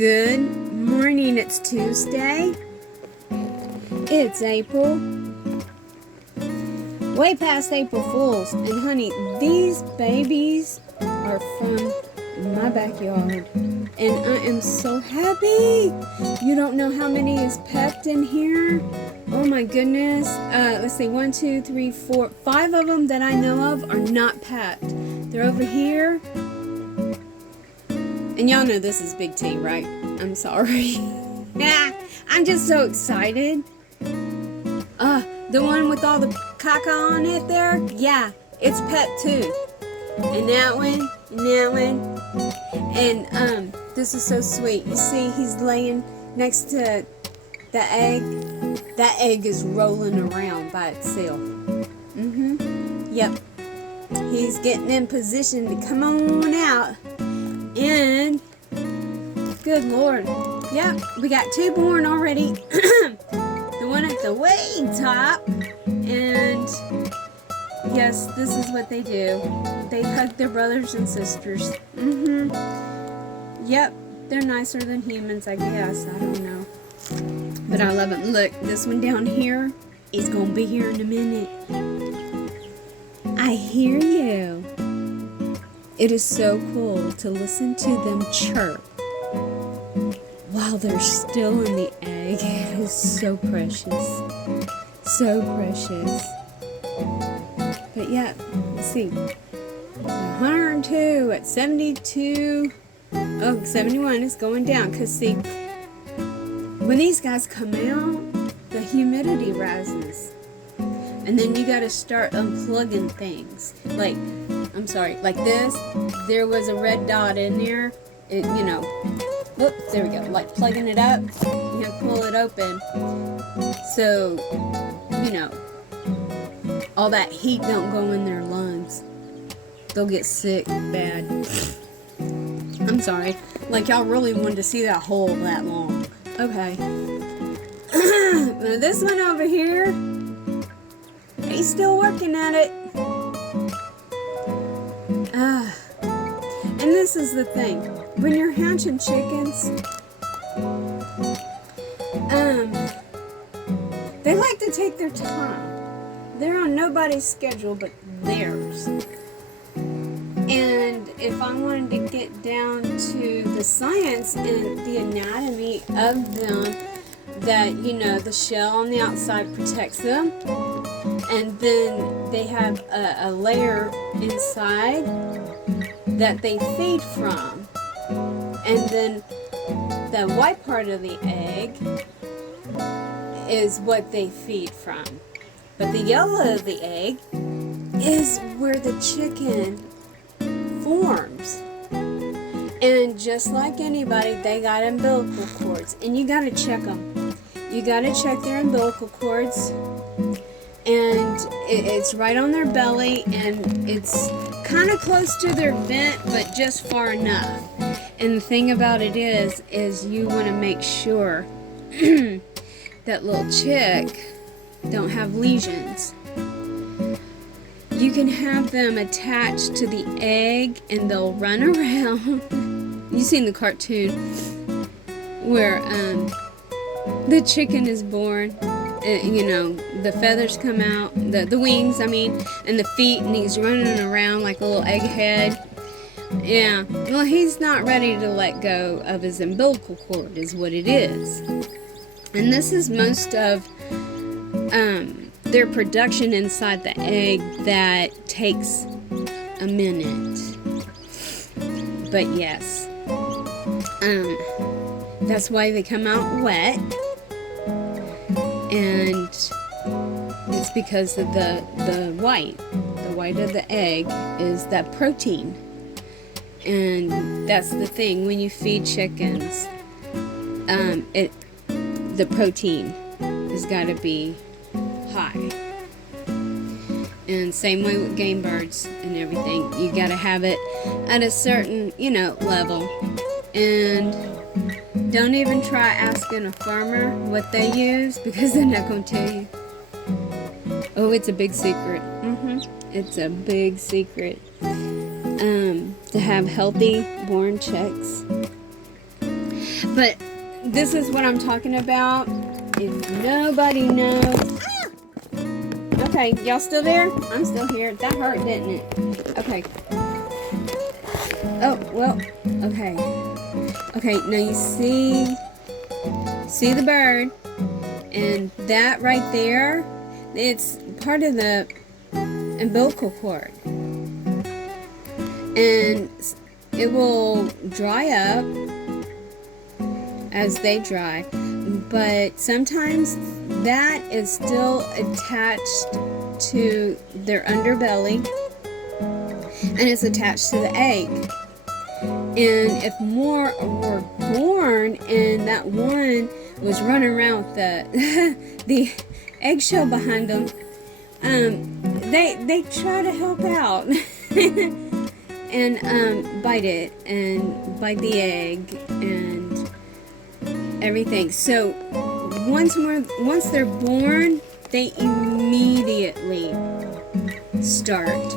Good morning. It's Tuesday. It's April. Way past April Fools. And honey, these babies are from my backyard. And I am so happy. You don't know how many is pepped in here. Oh my goodness. Let's see. 1, 2, 3, 4, 5 of them that I know of are not pepped. They're over here. And y'all know this is Big T, right? I'm sorry. Yeah, I'm just so excited. The one with all the caca on it there? Yeah, it's pet too. And that one, and that one. And this is so sweet. You see he's laying next to the egg. That egg is rolling around by itself. Yep. He's getting in position to come on out. And good Lord. Yep, we got 2 born already. The one at the way top. And yes, this is what they do. They hug their brothers and sisters. Yep, they're nicer than humans, I guess. I don't know. But I love them. Look, this one down here is going to be here in a minute. I hear you. It is so cool to listen to them chirp while they're still in the egg. It is so precious. So precious. But yeah, let's see. 102 at 72. Oh, 71 is going down. Because see, when these guys come out, the humidity rises. And then you got to start unplugging things. Like, I'm sorry, like this, there was a red dot in there, it, you know, whoops, there we go, like plugging it up, you know, pull it open, so, you know, all that heat don't go in their lungs, they'll get sick bad. I'm sorry, like y'all really wanted to see that hole that long. Okay. Now this one over here, he's still working at it. And this is the thing, when you're hatching chickens, they like to take their time. They're on nobody's schedule but theirs. And if I wanted to get down to the science and the anatomy of them, that, you know, the shell on the outside protects them, and then they have a layer inside that they feed from, and then the white part of the egg is what they feed from, but the yellow of the egg is where the chicken forms. And just like anybody, they got umbilical cords, and you got to check them. You got to check their umbilical cords, and it's right on their belly, and it's kind of close to their vent, but just far enough. And the thing about it is you want to make sure that little chick don't have lesions. You can have them attached to the egg, and they'll run around. You've seen the cartoon where the chicken is born. You know, the feathers come out, the wings, I mean, and the feet, and he's running around like a little egghead. Yeah, well, he's not ready to let go of his umbilical cord, is what it is. And this is most of their production inside the egg that takes a minute. But yes, that's why they come out wet. And it's because of the white of the egg is that protein. And that's the thing, when you feed chickens, the protein has got to be high. And same way with game birds and everything, you got to have it at a certain, you know, level. And don't even try asking a farmer what they use, because they're not going to tell you. Oh, it's a big secret. It's a big secret. To have healthy born chicks. But this is what I'm talking about. If nobody knows. Okay, y'all still there? I'm still here. That hurt, didn't it? Okay. Oh, well, okay. Okay, now you see the bird, and that right there, it's part of the umbilical cord. And it will dry up as they dry, but sometimes that is still attached to their underbelly, and it's attached to the egg. And if more were born and that one was running around with the eggshell behind them, they try to help out and bite it and bite the egg and everything. So once they're born, they immediately start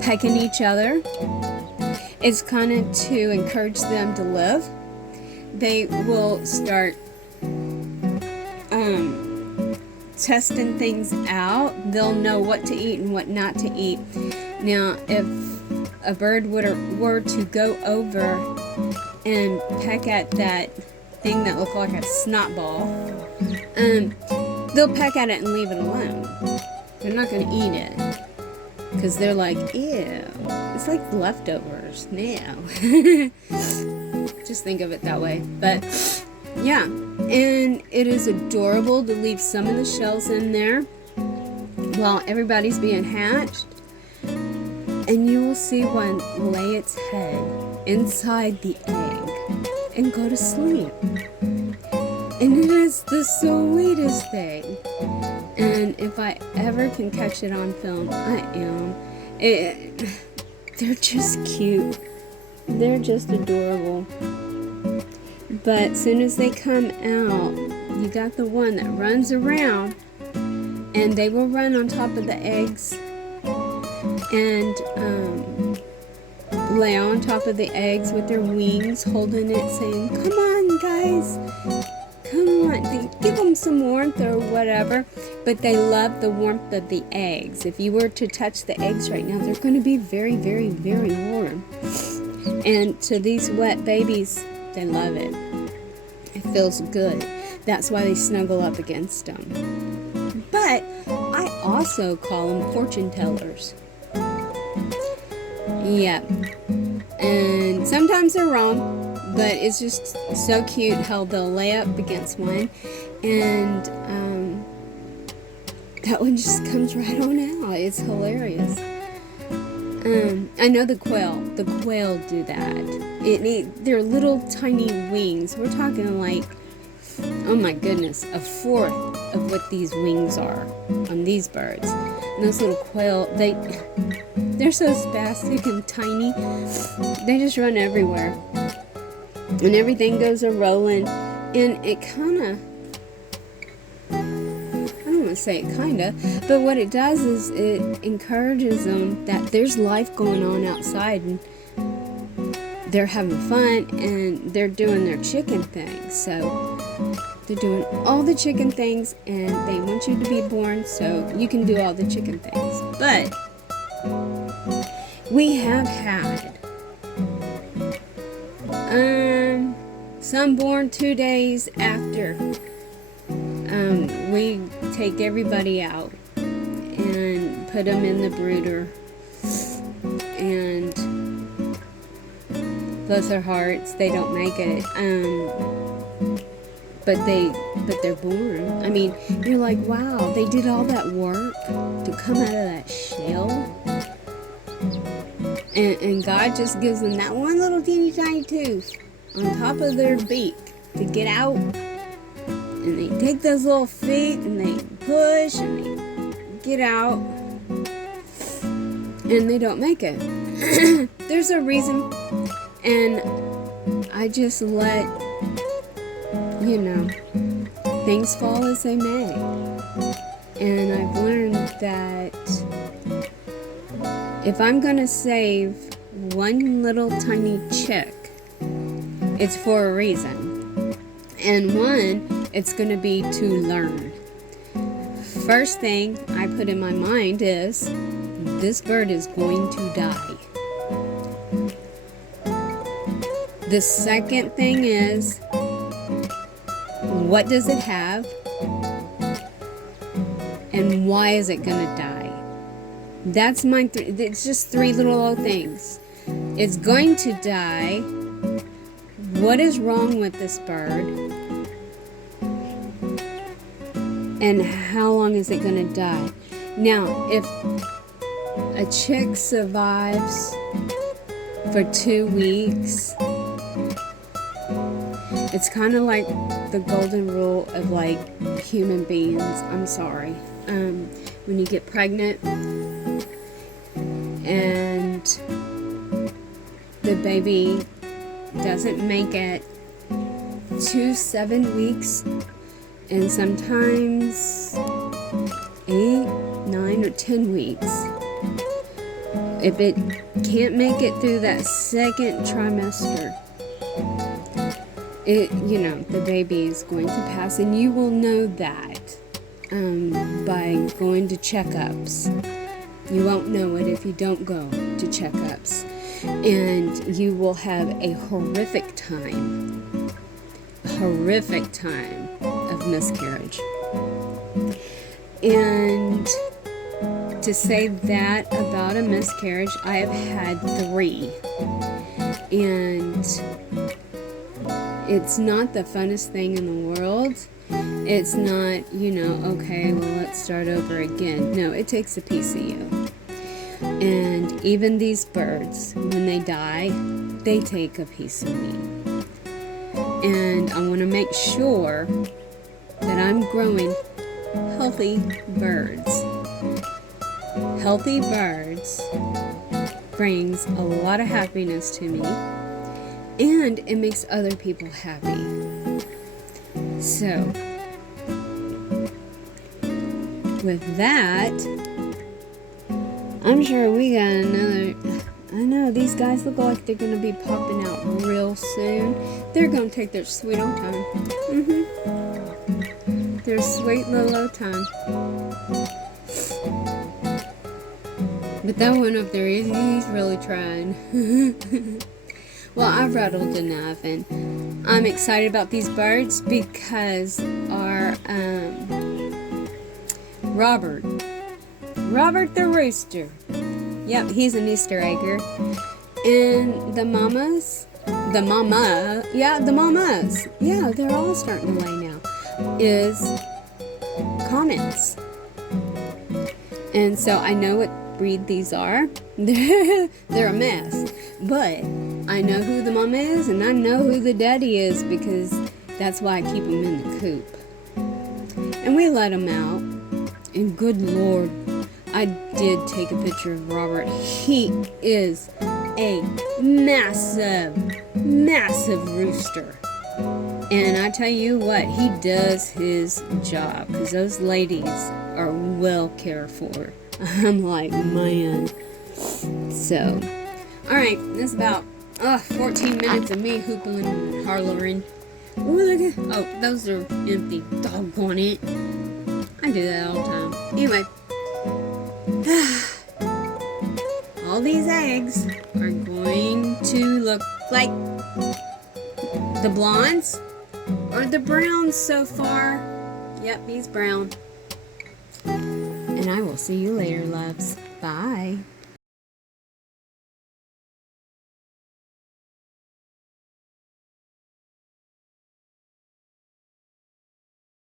pecking each other. It's kind of to encourage them to live. They will start testing things out. They'll know what to eat and what not to eat. Now, if a bird were to go over and peck at that thing that looked like a snot ball, they'll peck at it and leave it alone. They're not going to eat it. Because they're like, ew, it's like leftovers now. Just think of it that way. But, yeah. And it is adorable to leave some of the shells in there while everybody's being hatched. And you will see one lay its head inside the egg and go to sleep. And it is the sweetest thing. And if I ever can catch it on film, I am. They're just cute. They're just adorable. But as soon as they come out, you got the one that runs around, and they will run on top of the eggs and lay on top of the eggs with their wings, holding it, saying, "Come on, guys. Come on." They give them some warmth or whatever, but they love the warmth of the eggs. If you were to touch the eggs right now, they're going to be very, very, very warm. And to these wet babies, they love it. It feels good. That's why they snuggle up against them. But I also call them fortune tellers. Yeah. And sometimes they're wrong. But it's just so cute how they'll lay up against one, and that one just comes right on out. It's hilarious. I know the quail do that. They're little tiny wings. We're talking like, oh my goodness, a fourth of what these wings are on these birds. And those little quail, they're so spastic and tiny. They just run everywhere. And everything goes a-rolling, and it kind of, I don't want to say it kind of, but what it does is it encourages them that there's life going on outside, and they're having fun, and they're doing their chicken thing. So they're doing all the chicken things, and they want you to be born so you can do all the chicken things. But we have had some born 2 days after we take everybody out and put them in the brooder, and bless their hearts, they don't make it, but they're born. I mean, you're like, wow, they did all that work to come out of that shell, and God just gives them that one little teeny tiny tooth on top of their beak to get out, and they take those little feet and they push and they get out, and they don't make it. There's a reason, and I just let, things fall as they may. And I've learned that if I'm gonna save one little tiny chick It's for a reason. And one, it's going to be to learn. First thing I put in my mind is, this bird is going to die. The second thing is, what does it have? And why is it going to die? That's my it's just three little old things. It's going to die. What is wrong with this bird? And how long is it going to die? Now, if a chick survives for 2 weeks, it's kind of like the golden rule of like human beings. I'm sorry. When you get pregnant and the baby doesn't make it to 7 weeks, and sometimes 8, 9, or 10 weeks, if it can't make it through that second trimester, the baby is going to pass, and you will know that by going to checkups. You won't know it if you don't go to checkups, and you will have a horrific time of miscarriage. And to say that about a miscarriage, I have had 3, and it's not the funnest thing in the world. It's not, okay, well, let's start over again. No, it takes a piece of you. And even these birds, when they die, they take a piece of me. And I want to make sure that I'm growing healthy birds. Healthy birds brings a lot of happiness to me, and it makes other people happy. So, with that, I'm sure we got another. I know, these guys look like they're going to be popping out real soon. They're going to take their sweet old time. Their sweet little old time. But that one up there, he's really trying. Well, I've rattled enough, and I'm excited about these birds because our Robert the rooster. Yep, he's an Easter egger. And the mamas, they're all starting to lay now, is comments. And so I know what breed these are. They're a mess. But I know who the mama is, and I know who the daddy is, because that's why I keep them in the coop. And we let them out. And good Lord, I did take a picture of Robert. He is a massive rooster. And I tell you what, he does his job, because those ladies are well cared for. I'm like, man. So, alright, that's about 14 minutes of me hooping and hollering. Ooh, look at, oh, those are empty. Doggone it. I do that all the time. Anyway, all these eggs are going to look like the blondes or the browns so far. Yep, he's brown. And I will see you later, loves. Bye.